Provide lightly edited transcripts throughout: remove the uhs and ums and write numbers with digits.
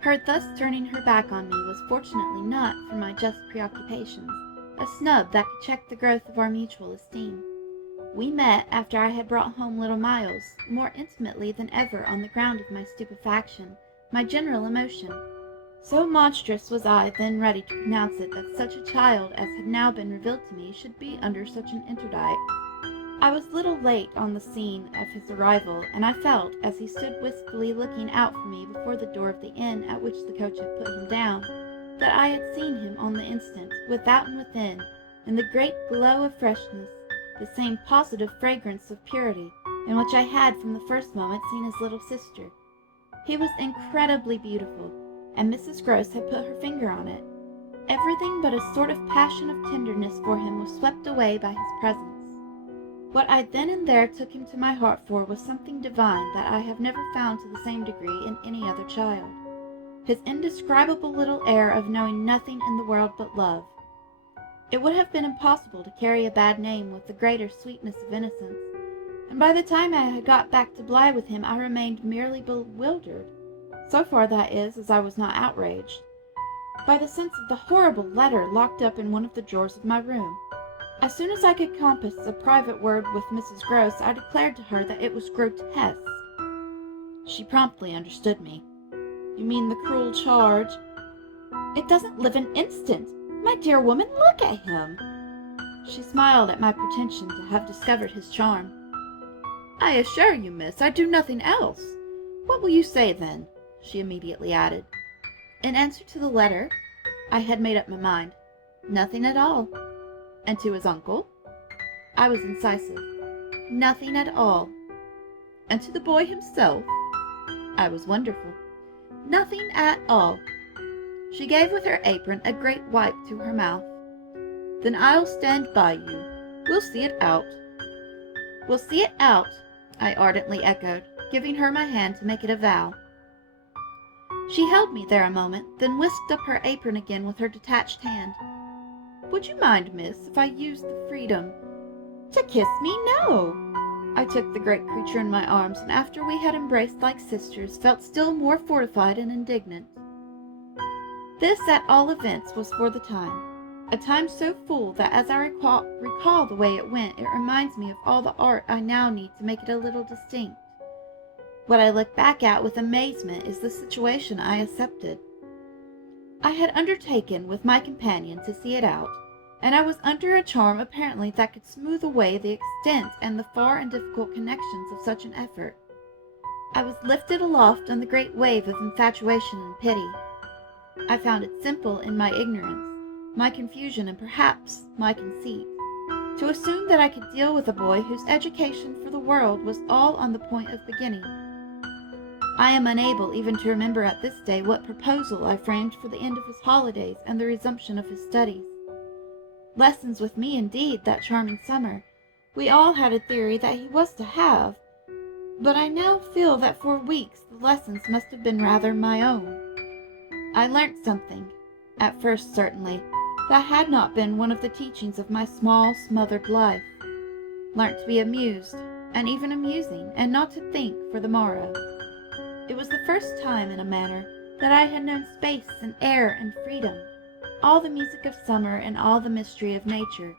Her thus turning her back on me was fortunately not for my just preoccupations, a snub that could check the growth of our mutual esteem. We met, after I had brought home little Miles, more intimately than ever on the ground of my stupefaction, my general emotion. So monstrous was I then ready to pronounce it that such a child as had now been revealed to me should be under such an interdict. I was little late on the scene of his arrival, and I felt, as he stood wistfully looking out for me before the door of the inn at which the coach had put him down, that I had seen him on the instant, without and within, in the great glow of freshness, the same positive fragrance of purity, in which I had from the first moment seen his little sister. He was incredibly beautiful, and Mrs. Grose had put her finger on it. Everything but a sort of passion of tenderness for him was swept away by his presence. What I then and there took him to my heart for was something divine that I have never found to the same degree in any other child. His indescribable little air of knowing nothing in the world but love. It would have been impossible to carry a bad name with the greater sweetness of innocence, and by the time I had got back to Bly with him I remained merely bewildered, so far that is, as I was not outraged, by the sense of the horrible letter locked up in one of the drawers of my room. As soon as I could compass a private word with Mrs. Grose, I declared to her that it was grotesque. She promptly understood me. "You mean the cruel charge?" "It doesn't live an instant. My dear woman, look at him." She smiled at my pretension to have discovered his charm. "I assure you, miss, I do nothing else. What will you say, then?" she immediately added. In answer to the letter, I had made up my mind. Nothing at all. And to his uncle? I was incisive. Nothing at all. And to the boy himself? I was wonderful. Nothing at all. She gave with her apron a great wipe to her mouth. "Then I'll stand by you. We'll see it out." "We'll see it out," I ardently echoed, giving her my hand to make it a vow. She held me there a moment, then whisked up her apron again with her detached hand. "Would you mind, miss, if I used the freedom—" "To kiss me? No!" I took the great creature in my arms, and after we had embraced like sisters, felt still more fortified and indignant. This, at all events, was for the time. A time so full that as I recall the way it went, it reminds me of all the art I now need to make it a little distinct. What I look back at with amazement is the situation I accepted. I had undertaken with my companion to see it out, and I was under a charm apparently that could smooth away the extent and the far and difficult connections of such an effort. I was lifted aloft on the great wave of infatuation and pity. I found it simple in my ignorance, my confusion, and perhaps my conceit, to assume that I could deal with a boy whose education for the world was all on the point of beginning. I am unable even to remember at this day what proposal I framed for the end of his holidays and the resumption of his studies. Lessons with me, indeed, that charming summer, we all had a theory that he was to have, but I now feel that for weeks the lessons must have been rather my own. I learnt something, at first certainly, that had not been one of the teachings of my small, smothered life. Learnt to be amused, and even amusing, and not to think for the morrow. It was the first time, in a manner, that I had known space and air and freedom, all the music of summer and all the mystery of nature.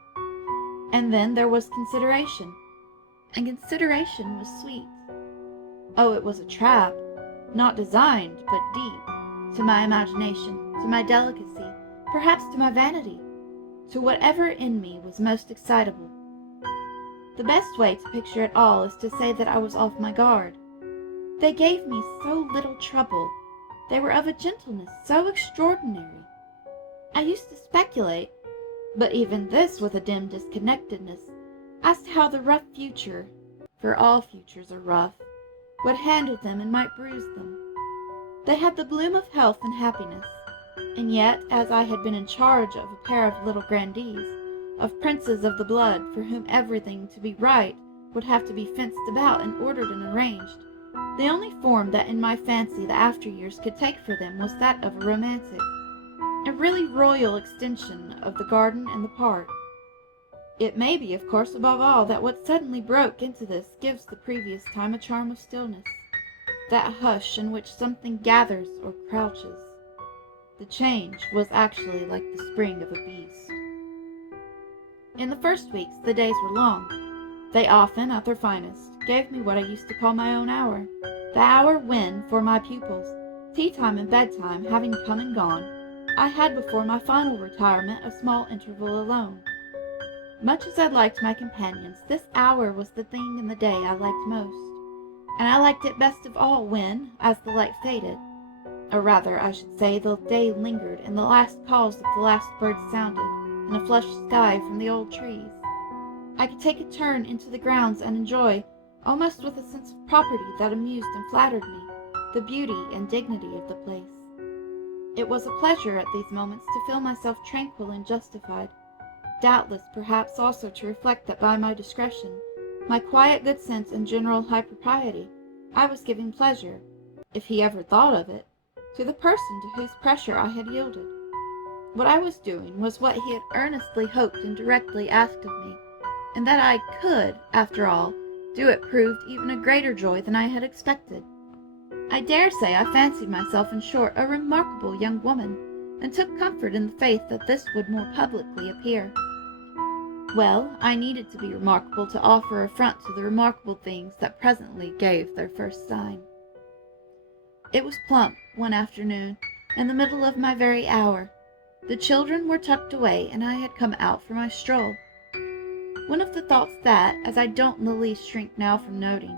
And then there was consideration, and consideration was sweet. Oh, it was a trap, not designed, but deep, to my imagination, to my delicacy, perhaps to my vanity, to whatever in me was most excitable. The best way to picture it all is to say that I was off my guard. They gave me so little trouble. They were of a gentleness so extraordinary. I used to speculate, but even this with a dim disconnectedness, as to how the rough future, for all futures are rough, would handle them and might bruise them. They had the bloom of health and happiness, and yet, as I had been in charge of a pair of little grandees, of princes of the blood, for whom everything to be right would have to be fenced about and ordered and arranged, the only form that in my fancy the after years could take for them was that of a romantic, a really royal extension of the garden and the park. It may be, of course, above all, that what suddenly broke into this gives the previous time a charm of stillness. that hush in which something gathers or crouches. The change was actually like the spring of a beast. In the first weeks, the days were long. They often, at their finest, gave me what I used to call my own hour. The hour when, for my pupils, tea-time and bedtime having come and gone, I had before my final retirement a small interval alone. Much as I liked my companions, this hour was the thing in the day I liked most, and I liked it best of all when, as the light faded, or rather, I should say, the day lingered, and the last calls of the last birds sounded, in a flushed sky from the old trees, I could take a turn into the grounds and enjoy, almost with a sense of property that amused and flattered me, the beauty and dignity of the place. It was a pleasure at these moments to feel myself tranquil and justified, doubtless perhaps also to reflect that by my discretion, my quiet good sense and general high propriety, I was giving pleasure, if he ever thought of it, to the person to whose pressure I had yielded. What I was doing was what he had earnestly hoped and directly asked of me, and that I could, after all, do it proved even a greater joy than I had expected. I dare say I fancied myself, in short, a remarkable young woman, and took comfort in the faith that this would more publicly appear. Well, I needed to be remarkable to offer affront to the remarkable things that presently gave their first sign. It was plump, one afternoon, in the middle of my very hour. The children were tucked away, and I had come out for my stroll. One of the thoughts that, as I don't in the least shrink now from noting,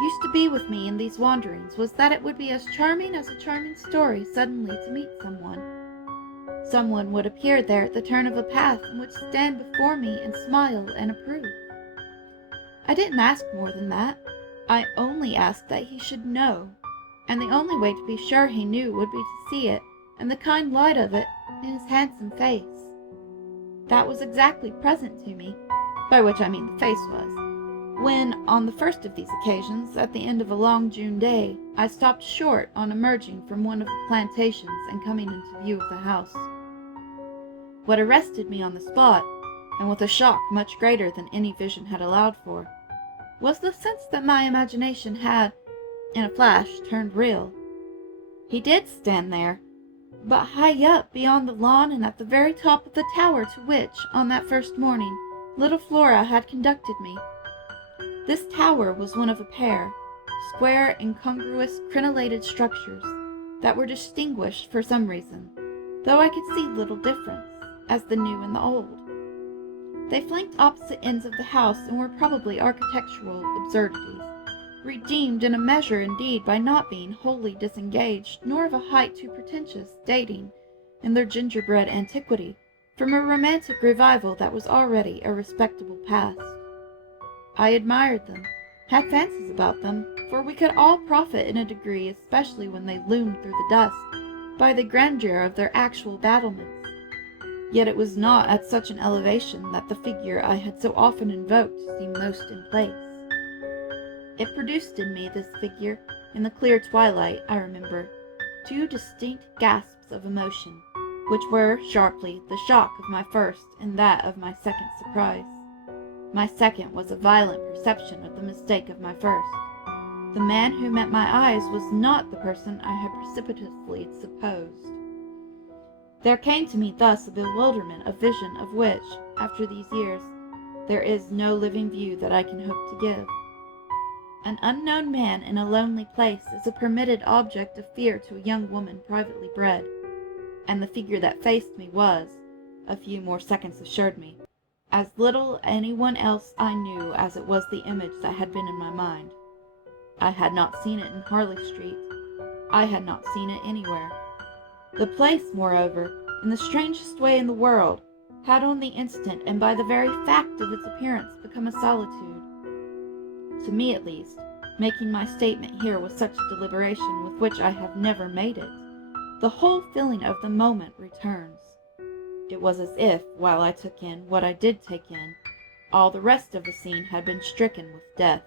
used to be with me in these wanderings was that it would be as charming as a charming story suddenly to meet someone. Someone would appear there at the turn of a path and would stand before me and smile and approve. I didn't ask more than that. I only asked that he should know, and the only way to be sure he knew would be to see it, and the kind light of it, in his handsome face. That was exactly present to me, by which I mean the face was, when, on the first of these occasions, at the end of a long June day, I stopped short on emerging from one of the plantations and coming into view of the house. What arrested me on the spot, and with a shock much greater than any vision had allowed for, was the sense that my imagination had, in a flash, turned real. He did stand there, but high up beyond the lawn and at the very top of the tower to which, on that first morning, little Flora had conducted me. This tower was one of a pair, square, incongruous, crenellated structures, that were distinguished for some reason, though I could see little difference, as the new and the old. They flanked opposite ends of the house and were probably architectural absurdities, redeemed in a measure indeed by not being wholly disengaged, nor of a height too pretentious, dating, in their gingerbread antiquity, from a romantic revival that was already a respectable past. I admired them, had fancies about them, for we could all profit in a degree, especially when they loomed through the dusk, by the grandeur of their actual battlements. Yet it was not at such an elevation that the figure I had so often invoked seemed most in place. It produced in me, this figure, in the clear twilight, I remember, two distinct gasps of emotion, which were, sharply, the shock of my first and that of my second surprise. My second was a violent perception of the mistake of my first. The man who met my eyes was not the person I had precipitously supposed. There came to me thus a bewilderment of vision of which, after these years, there is no living view that I can hope to give. An unknown man in a lonely place is a permitted object of fear to a young woman privately bred, and the figure that faced me was, a few more seconds assured me, as little anyone else I knew as it was the image that had been in my mind. I had not seen it in Harley Street. I had not seen it anywhere. The place, moreover, in the strangest way in the world, had on the instant and by the very fact of its appearance become a solitude. To me at least, making my statement here with such deliberation with which I have never made it, the whole feeling of the moment returns. It was as if, while I took in what I did take in, all the rest of the scene had been stricken with death.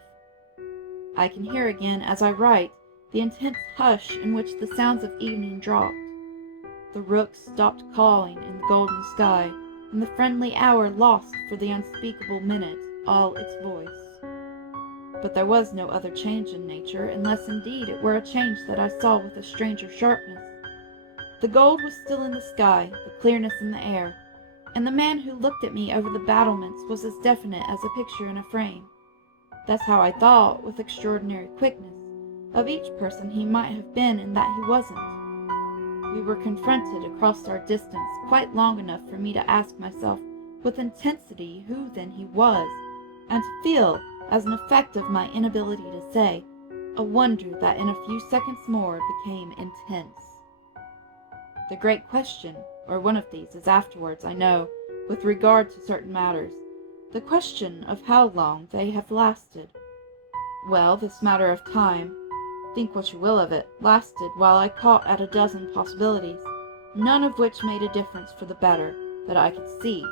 I can hear again, as I write, the intense hush in which the sounds of evening dropped. The rooks stopped calling in the golden sky, and the friendly hour lost for the unspeakable minute all its voice. But there was no other change in nature, unless indeed it were a change that I saw with a stranger sharpness. The gold was still in the sky, the clearness in the air, and the man who looked at me over the battlements was as definite as a picture in a frame. That's how I thought, with extraordinary quickness, of each person he might have been and that he wasn't. We were confronted across our distance quite long enough for me to ask myself with intensity who then he was, and to feel, as an effect of my inability to say, a wonder that in a few seconds more became intense. The great question, or one of these, is afterwards, I know, with regard to certain matters, the question of how long they have lasted. Well, this matter of time, think what you will of it, lasted while I caught at a dozen possibilities, none of which made a difference for the better, that I could see,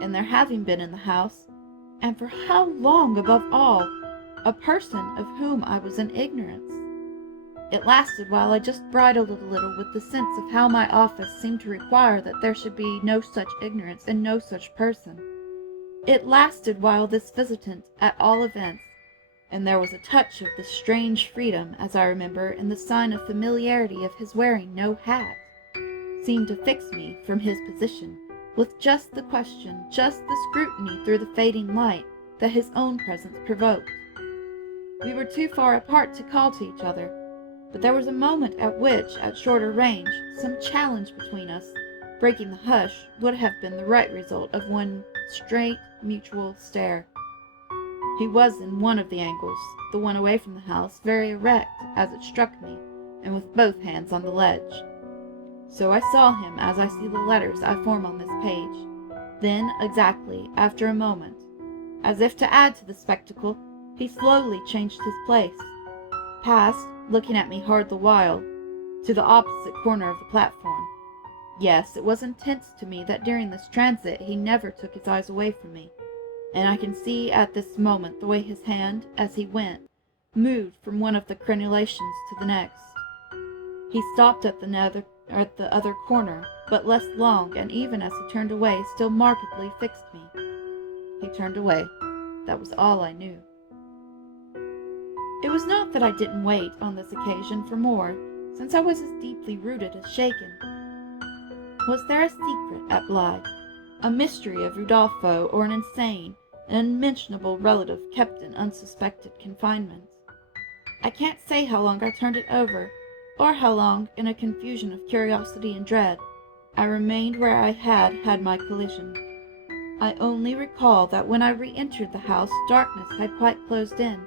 in their having been in the house, and for how long above all, a person of whom I was in ignorance. It lasted while I just bridled a little with the sense of how my office seemed to require that there should be no such ignorance and no such person. It lasted while this visitant, at all events, and there was a touch of the strange freedom, as I remember, in the sign of familiarity of his wearing no hat, seemed to fix me from his position, with just the question, just the scrutiny through the fading light that his own presence provoked. We were too far apart to call to each other, but there was a moment at which, at shorter range, some challenge between us, breaking the hush, would have been the right result of one straight, mutual stare. He was in one of the angles, the one away from the house, very erect, as it struck me, and with both hands on the ledge. So I saw him as I see the letters I form on this page. Then, exactly, after a moment, as if to add to the spectacle, he slowly changed his place, passed, looking at me hard the while, to the opposite corner of the platform. Yes, it was intense to me that during this transit he never took his eyes away from me, and I can see at this moment the way his hand, as he went, moved from one of the crenulations to the next. He stopped at the other corner, but less long, and even as he turned away, still markedly fixed me. He turned away. That was all I knew. It was not that I didn't wait on this occasion for more, since I was as deeply rooted as shaken. Was there a secret at Blythe, a mystery of Udolpho, or an insane, an unmentionable relative kept in unsuspected confinement? I can't say how long I turned it over, or how long, in a confusion of curiosity and dread, I remained where I had had my collision. I only recall that when I re-entered the house, darkness had quite closed in.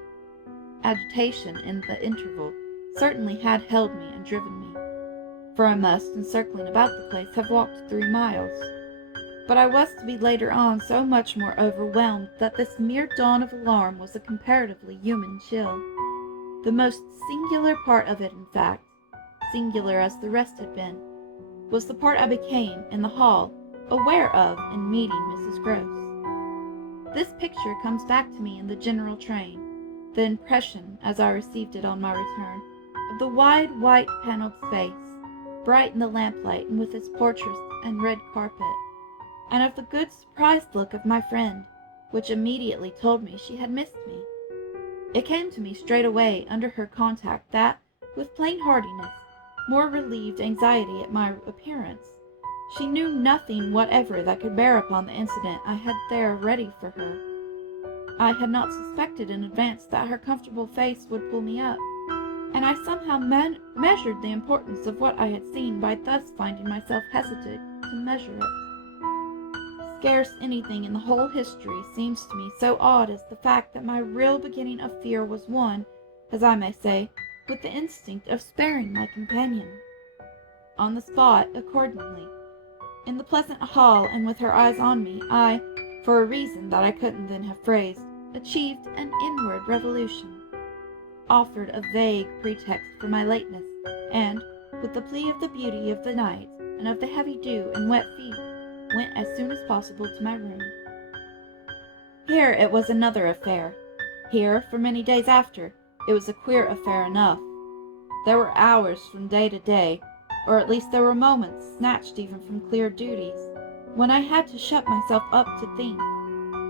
Agitation in the interval certainly had held me and driven me, for I must, in circling about the place, have walked 3 miles. But I was to be later on so much more overwhelmed that this mere dawn of alarm was a comparatively human chill. The most singular part of it, in fact, singular as the rest had been, was the part I became, in the hall, aware of in meeting Mrs. Grose. This picture comes back to me in the general train, the impression, as I received it on my return, of the wide white panelled space, bright in the lamplight and with its portraits and red carpet, and of the good surprised look of my friend, which immediately told me she had missed me. It came to me straight away under her contact that, with plain heartiness, more relieved anxiety at my appearance. She knew nothing whatever that could bear upon the incident I had there ready for her. I had not suspected in advance that her comfortable face would pull me up, and I somehow measured the importance of what I had seen by thus finding myself hesitant to measure it. Scarce anything in the whole history seems to me so odd as the fact that my real beginning of fear was one, as I may say, with the instinct of sparing my companion. On the spot, accordingly, in the pleasant hall and with her eyes on me, I, for a reason that I couldn't then have phrased, achieved an inward revolution, offered a vague pretext for my lateness, and, with the plea of the beauty of the night and of the heavy dew and wet feet, went as soon as possible to my room. Here it was another affair. Here, for many days after, it was a queer affair enough. There were hours from day to day, or at least there were moments, snatched even from clear duties, when I had to shut myself up to think.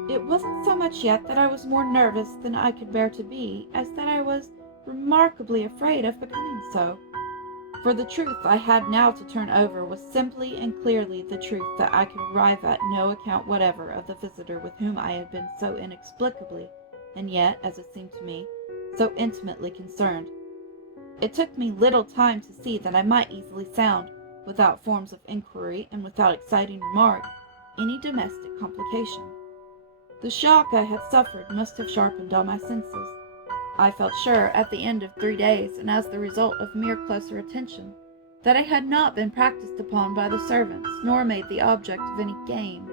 It wasn't so much yet that I was more nervous than I could bear to be, as that I was remarkably afraid of becoming so. For the truth I had now to turn over was simply and clearly the truth that I could arrive at no account whatever of the visitor with whom I had been so inexplicably, and yet, as it seemed to me, so intimately concerned. It took me little time to see that I might easily sound, without forms of inquiry and without exciting remark, any domestic complication. The shock I had suffered must have sharpened all my senses. I felt sure, at the end of 3 days, and as the result of mere closer attention, that I had not been practiced upon by the servants, nor made the object of any game.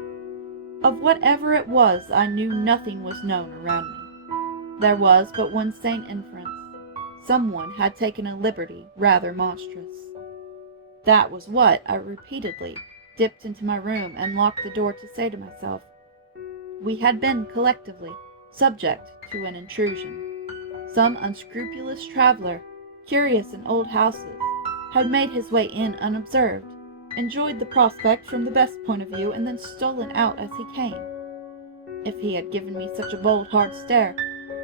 Of whatever it was, I knew nothing was known around me. There was but one sane inference. Someone had taken a liberty rather monstrous. That was what I repeatedly dipped into my room and locked the door to say to myself. We had been, collectively, subject to an intrusion. Some unscrupulous traveler, curious in old houses, had made his way in unobserved, enjoyed the prospect from the best point of view, and then stolen out as he came. If he had given me such a bold, hard stare,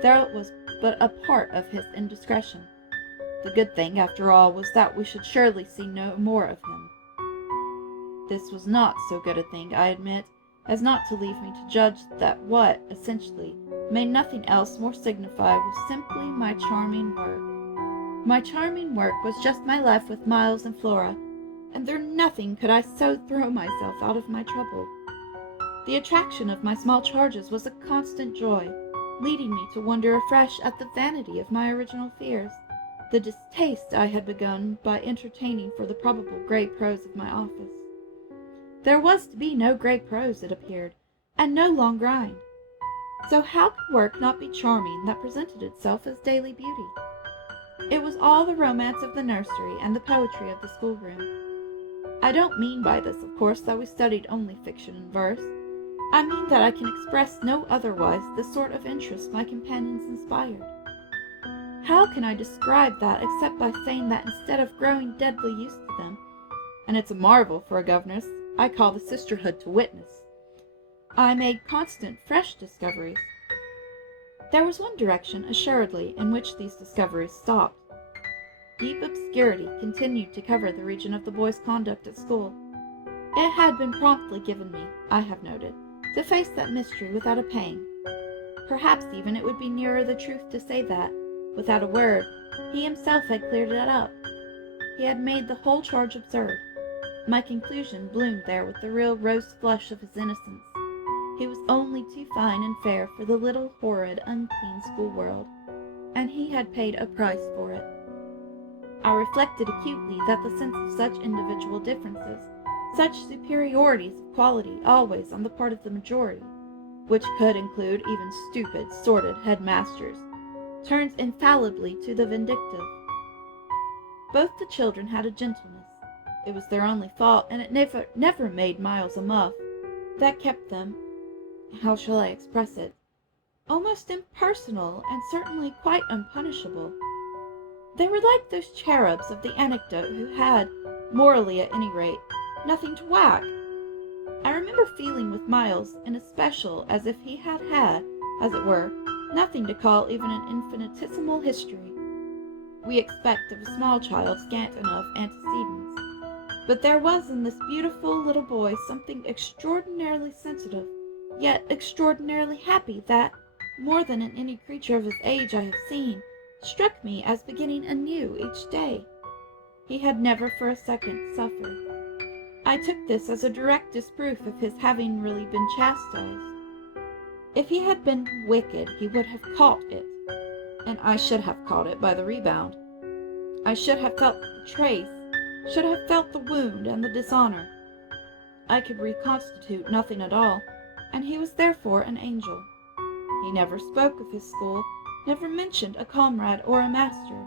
there was but a part of his indiscretion. The good thing, after all, was that we should surely see no more of him. This was not so good a thing, I admit, as not to leave me to judge that what, essentially, made nothing else more signify was simply my charming work. My charming work was just my life with Miles and Flora, and through nothing could I so throw myself out of my trouble. The attraction of my small charges was a constant joy, leading me to wonder afresh at the vanity of my original fears, the distaste I had begun by entertaining for the probable grey prose of my office. There was to be no grey prose, it appeared, and no long grind. So how could work not be charming that presented itself as daily beauty? It was all the romance of the nursery and the poetry of the schoolroom. I don't mean by this, of course, that we studied only fiction and verse. I mean that I can express no otherwise the sort of interest my companions inspired. How can I describe that except by saying that instead of growing deadly used to them, and it's a marvel for a governess, I call the sisterhood to witness, I made constant, fresh discoveries. There was one direction, assuredly, in which these discoveries stopped. Deep obscurity continued to cover the region of the boy's conduct at school. It had been promptly given me, I have noted, to face that mystery without a pang. Perhaps even it would be nearer the truth to say that, without a word, he himself had cleared it up. He had made the whole charge absurd. My conclusion bloomed there with the real rose flush of his innocence. He was only too fine and fair for the little, horrid, unclean school world, and he had paid a price for it. I reflected acutely that the sense of such individual differences, such superiorities of quality always on the part of the majority, which could include even stupid, sordid headmasters, turns infallibly to the vindictive. Both the children had a gentleness. It was their only fault, and it never made Miles a muff, that kept them, how shall I express it, almost impersonal, and certainly quite unpunishable. They were like those cherubs of the anecdote who had, morally at any rate, nothing to whack. I remember feeling with Miles in especial as if he had had, as it were, nothing to call even an infinitesimal history. We expect of a small child scant enough antecedents, but there was in this beautiful little boy something extraordinarily sensitive, yet extraordinarily happy, that, more than in any creature of his age I have seen, struck me as beginning anew each day. He had never for a second suffered. I took this as a direct disproof of his having really been chastised. If he had been wicked, he would have caught it, and I should have caught it by the rebound. I should have felt the trace, should have felt the wound and the dishonor. I could reconstitute nothing at all, and he was therefore an angel. He never spoke of his school, never mentioned a comrade or a master,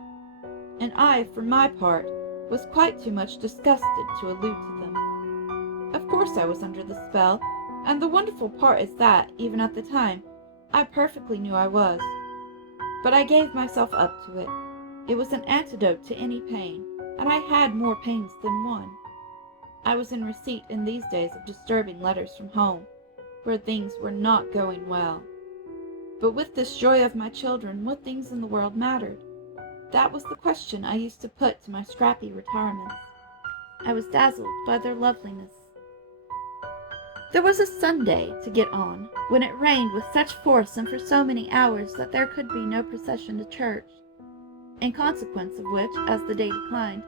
and I, for my part, was quite too much disgusted to allude to them. Of course I was under the spell, and the wonderful part is that, even at the time, I perfectly knew I was. But I gave myself up to it. It was an antidote to any pain, and I had more pains than one. I was in receipt in these days of disturbing letters from home. where things were not going well. But with this joy of my children, what things in the world mattered? That was the question I used to put to my scrappy retirements. I was dazzled by their loveliness. There was a Sunday to get on, when it rained with such force and for so many hours that there could be no procession to church, in consequence of which, as the day declined,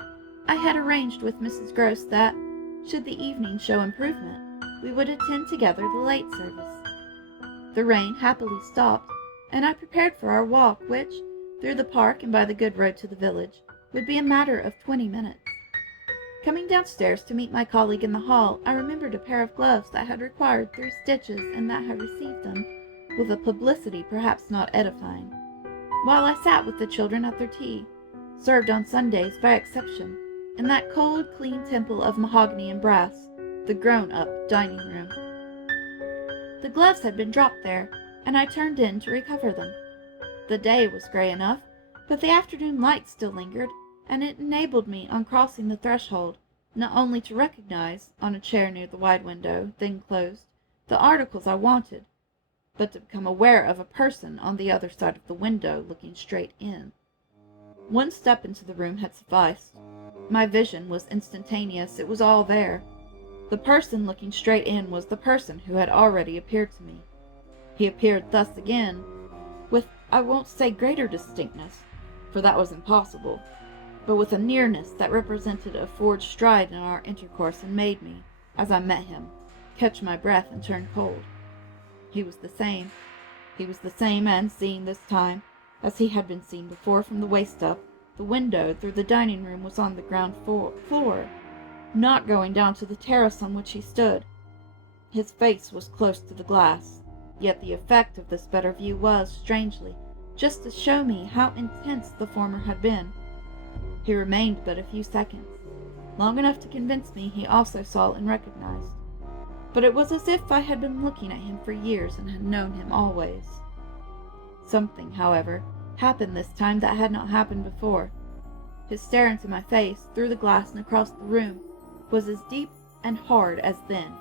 I had arranged with Mrs. Gross that, should the evening show improvement, we would attend together the late service. The rain happily stopped, and I prepared for our walk, which, through the park and by the good road to the village, would be a matter of 20 minutes. Coming downstairs to meet my colleague in the hall, I remembered a pair of gloves that had required 3 stitches and that had received them, with a publicity perhaps not edifying, while I sat with the children at their tea, served on Sundays by exception, in that cold, clean temple of mahogany and brass, the grown-up dining room. The gloves had been dropped there, and I turned in to recover them. The day was grey enough, but the afternoon light still lingered, and it enabled me, on crossing the threshold, not only to recognize, on a chair near the wide window, then closed, the articles I wanted, but to become aware of a person on the other side of the window looking straight in. One step into the room had sufficed. My vision was instantaneous. It was all there. The person looking straight in was the person who had already appeared to me. He appeared thus again, with, I won't say greater distinctness, for that was impossible, but with a nearness that represented a forged stride in our intercourse and made me, as I met him, catch my breath and turn cold. He was the same. He was the same, and seen this time, as he had been seen before from the waist up, the window through the dining room was on the ground floor, not going down to the terrace on which he stood. His face was close to the glass, yet the effect of this better view was, strangely, just to show me how intense the former had been. He remained but a few seconds, long enough to convince me he also saw and recognized. But it was as if I had been looking at him for years and had known him always. Something, however, happened this time that had not happened before. His stare into my face, through the glass and across the room, was as deep and hard as then,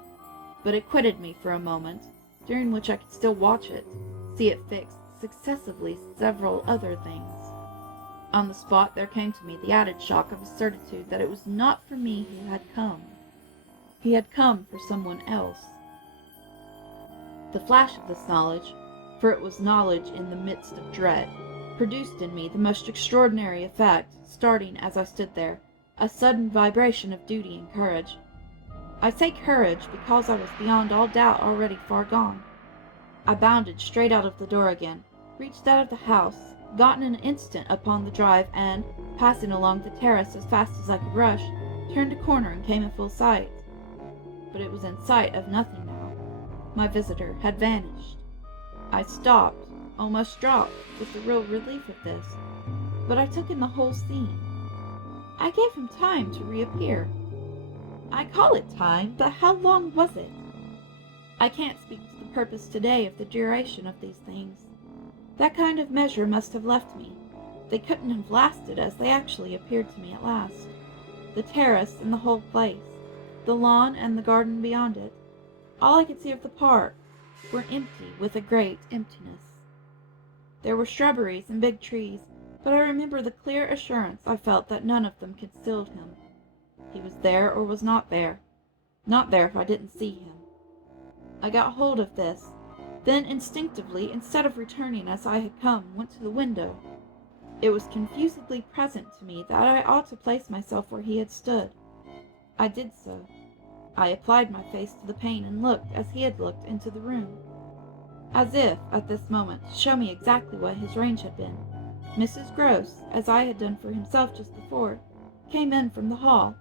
but it quitted me for a moment, during which I could still watch it, see it fix successively several other things. On the spot there came to me the added shock of a certitude that it was not for me he had come. He had come for someone else. The flash of this knowledge, for it was knowledge in the midst of dread, produced in me the most extraordinary effect, starting as I stood there, a sudden vibration of duty and courage. I say courage because I was beyond all doubt already far gone. I bounded straight out of the door again, reached out of the house, got in an instant upon the drive, and, passing along the terrace as fast as I could rush, turned a corner and came in full sight. But it was in sight of nothing now. My visitor had vanished. I stopped, almost dropped, with the real relief of this, but I took in the whole scene. I gave him time to reappear. I call it time, but how long was it? I can't speak to the purpose today of the duration of these things. That kind of measure must have left me. They couldn't have lasted as they actually appeared to me at last. The terrace and the whole place, the lawn and the garden beyond it, all I could see of the park, were empty with a great emptiness. There were shrubberies and big trees, but I remember the clear assurance I felt that none of them concealed him. He was there or was not there. Not there if I didn't see him. I got hold of this, then instinctively, instead of returning as I had come, went to the window. It was confusedly present to me that I ought to place myself where he had stood. I did so. I applied my face to the pane and looked, as he had looked, into the room. As if, at this moment, to show me exactly what his range had been, Mrs. Gross, as I had done for himself just before, came in from the hall.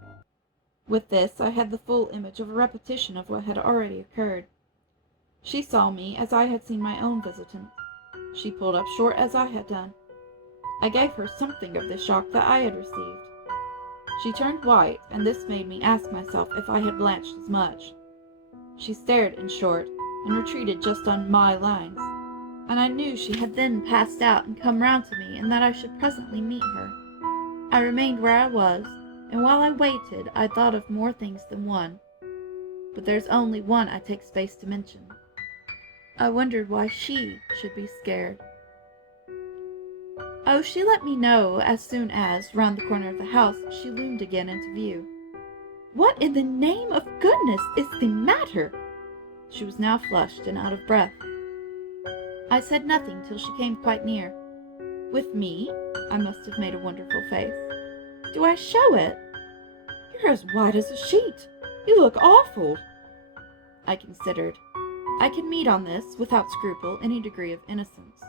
With this I had the full image of a repetition of what had already occurred. She saw me as I had seen my own visitant. She pulled up short as I had done. I gave her something of the shock that I had received. She turned white, and this made me ask myself if I had blanched as much. She stared, in short, and retreated just on my lines, and I knew she had then passed out and come round to me, and that I should presently meet her. I remained where I was, and while I waited I thought of more things than one, but there's only one I take space to mention. I wondered why she should be scared. Oh, she let me know as soon as, round the corner of the house, she loomed again into view. What in the name of goodness is the matter? She was now flushed and out of breath. I said nothing till she came quite near. With me? I must have made a wonderful face. Do I show it? You're as white as a sheet. You look awful. I considered. I could meet on this, without scruple, any degree of innocence.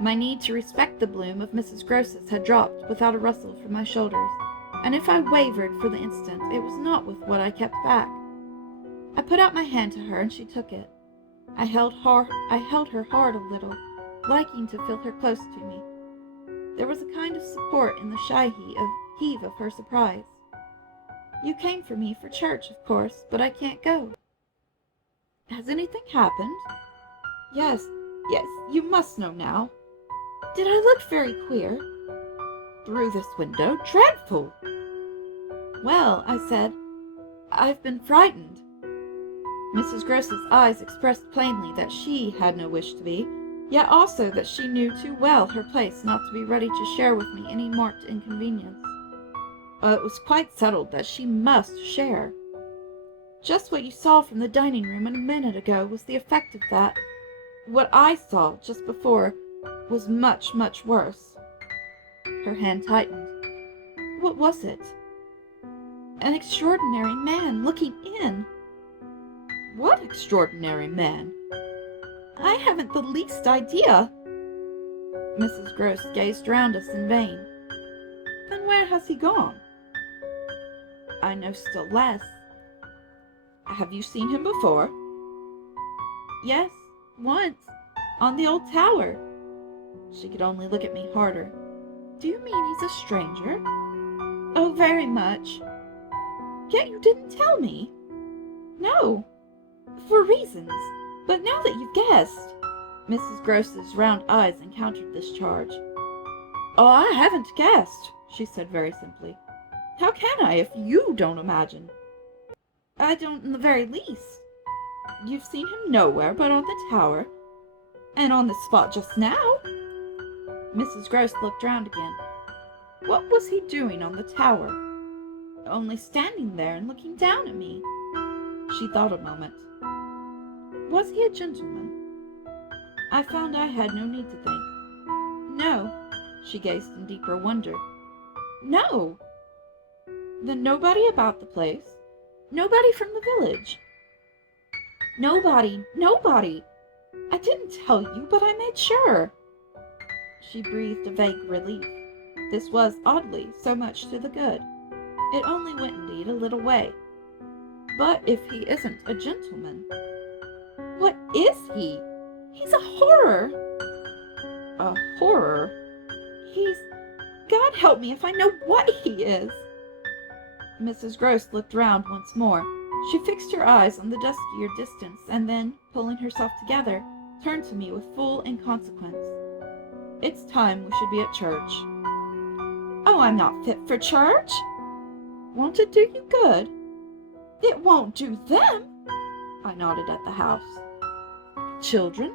My need to respect the bloom of Mrs. Groce's had dropped without a rustle from my shoulders, and if I wavered for the instant, it was not with what I kept back. I put out my hand to her, and she took it. I held her hard a little, liking to feel her close to me. There was a kind of support in the shy heave of her surprise. You came for me for church, of course, but I can't go. Has anything happened? Yes, you must know now. Did I look very queer? Through this window? Dreadful! Well, I said, I've been frightened. Mrs. Groce's eyes expressed plainly that she had no wish to be, yet also that she knew too well her place not to be ready to share with me any marked inconvenience. It was quite settled that she must share. Just what you saw from the dining room a minute ago was the effect of that. What I saw just before was much, much worse. Her hand tightened. What was it? An extraordinary man looking in. What extraordinary man? I haven't the least idea. Mrs. Groce gazed round us in vain. Then where has he gone? I know still less. Have you seen him before? Yes, once, on the old tower. She could only look at me harder. Do you mean he's a stranger? Oh, very much. Yet you didn't tell me. No, for reasons. But now that you've guessed. Mrs. Groce's round eyes encountered this charge. Oh, I haven't guessed, she said very simply. How can I if you don't imagine? I don't in the very least. You've seen him nowhere but on the tower, and on the spot just now. Mrs. Groce looked round again. What was he doing on the tower? Only standing there and looking down at me. She thought a moment. Was he a gentleman? I found I had no need to think. No. She gazed in deeper wonder. No. Then nobody about the place? Nobody from the village? Nobody. I didn't tell you, but I made sure. She breathed a vague relief. This was, oddly, so much to the good. It only went, indeed, a little way. But if he isn't a gentleman, what is he? He's a horror. A horror? He's... God help me if I know what he is. Mrs. Groce looked round once more. She fixed her eyes on the duskier distance, and then, pulling herself together, turned to me with full inconsequence. It's time we should be at church. Oh, I'm not fit for church. Won't it do you good? It won't do them. I nodded at the house. Children?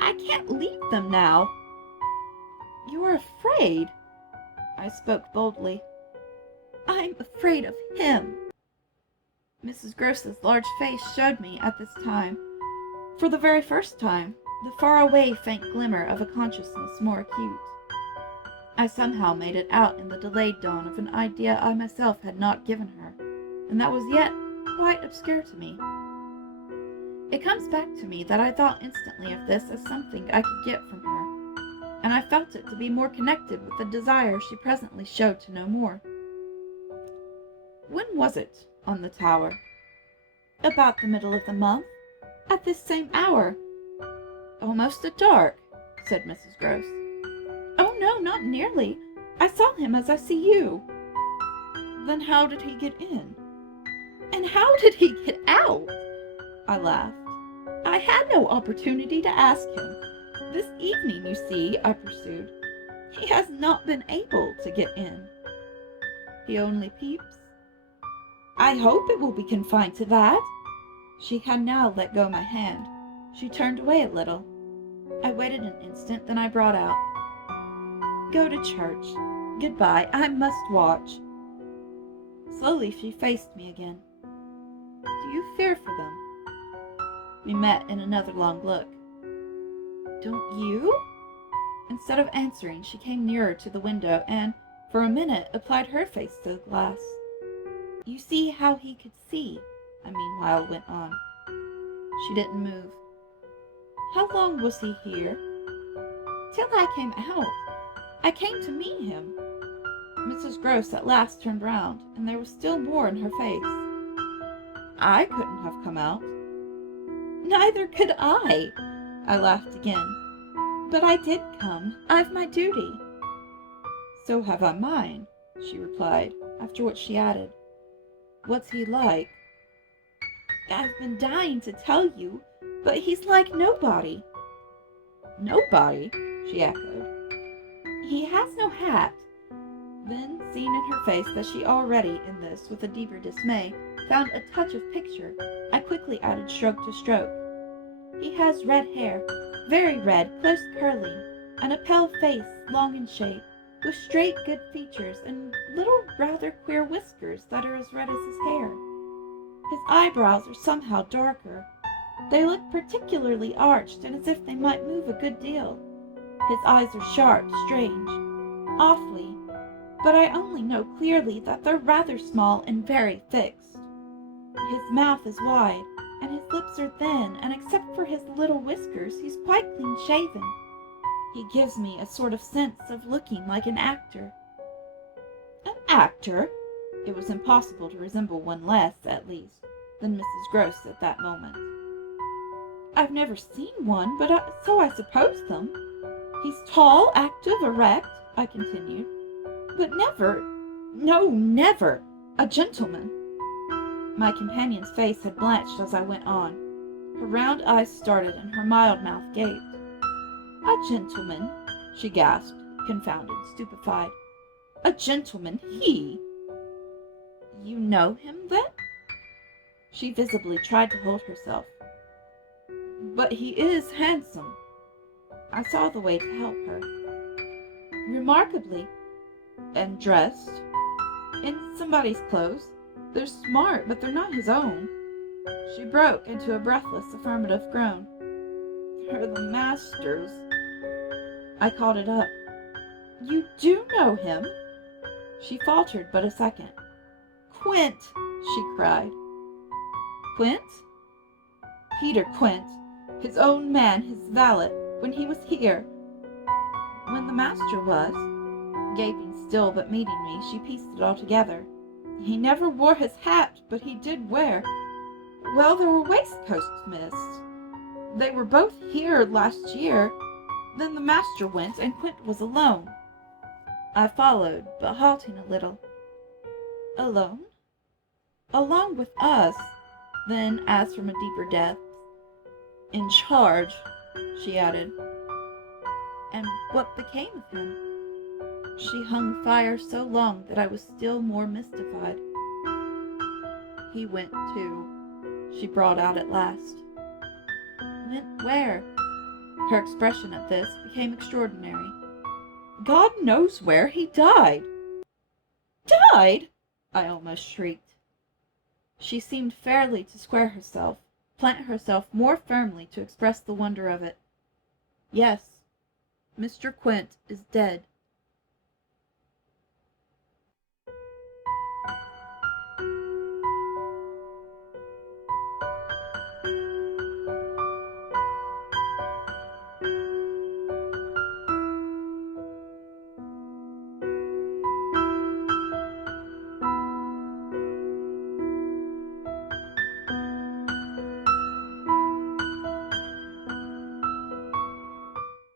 I can't leave them now. You are afraid. I spoke boldly. I'm afraid of him. Mrs. Groce's large face showed me at this time, for the very first time, the far-away faint glimmer of a consciousness more acute. I somehow made it out in the delayed dawn of an idea I myself had not given her, and that was yet quite obscure to me. It comes back to me that I thought instantly of this as something I could get from her, and I felt it to be more connected with the desire she presently showed to know more. When was it on the tower? About the middle of the month, at this same hour. Almost at dark, said Mrs. Groce. Oh, no, not nearly. I saw him as I see you. Then how did he get in? And how did he get out? I laughed. I had no opportunity to ask him. This evening, you see, I pursued, he has not been able to get in. He only peeps. I hope it will be confined to that. She had now let go my hand. She turned away a little. I waited an instant, then I brought out, "Go to church. Goodbye, I must watch." Slowly she faced me again. "Do you fear for them?" We met in another long look. "Don't you?" Instead of answering, she came nearer to the window and, for a minute, applied her face to the glass. "You see how he could see," I meanwhile went on. She didn't move. "How long was he here?" "Till I came out. I came to meet him." Mrs. Gross at last turned round, and there was still more in her face. "I couldn't have come out." "Neither could I." I laughed again. "But I did come. I've my duty." "So have I mine," she replied, after which she added, "What's he like?" "I've been dying to tell you, but he's like nobody." "Nobody?" she echoed. "He has no hat." Then, seeing in her face that she already, in this, with a deeper dismay, found a touch of picture, I quickly added stroke to stroke. "He has red hair, very red, close curling, and a pale face, long in shape, with straight, good features, and little rather queer whiskers that are as red as his hair. His eyebrows are somehow darker. They look particularly arched, and as if they might move a good deal. His eyes are sharp, strange, awfully, but I only know clearly that they're rather small and very fixed. His mouth is wide, and his lips are thin, and except for his little whiskers, he's quite clean-shaven. He gives me a sort of sense of looking like an actor." "An actor?" It was impossible to resemble one less, at least, than Mrs. Gross at that moment. "I've never seen one, but so I suppose them. He's tall, active, erect," I continued, "but never, a gentleman." My companion's face had blanched as I went on. Her round eyes started, and her mild mouth gaped. "A gentleman?" she gasped, confounded, stupefied. "A gentleman, he?" "You know him, then?" She visibly tried to hold herself. "But he is handsome." I saw the way to help her. "Remarkably. And dressed in somebody's clothes. They're smart, but they're not his own." She broke into a breathless, affirmative groan. "They're the master's." I caught it up. "You do know him?" She faltered but a second. "Quint!" she cried. "Quint?" "Peter Quint, his own man, his valet, when he was here." When the master was, gaping still but meeting me, she pieced it all together. "He never wore his hat, but he did wear— Well, there were waistcoats missed. They were both here last year. Then the master went, and Quint was alone." I followed, but halting a little. "Alone?" "Alone with us." Then, as from a deeper depth, "In charge," she added. "And what became of him?" She hung fire so long that I was still more mystified. "He went too," she brought out at last. "Went where?" Her expression at this became extraordinary. "God knows where. He died." "Died!" I almost shrieked. She seemed fairly to square herself, plant herself more firmly to express the wonder of it. "Yes, Mr. Quint is dead."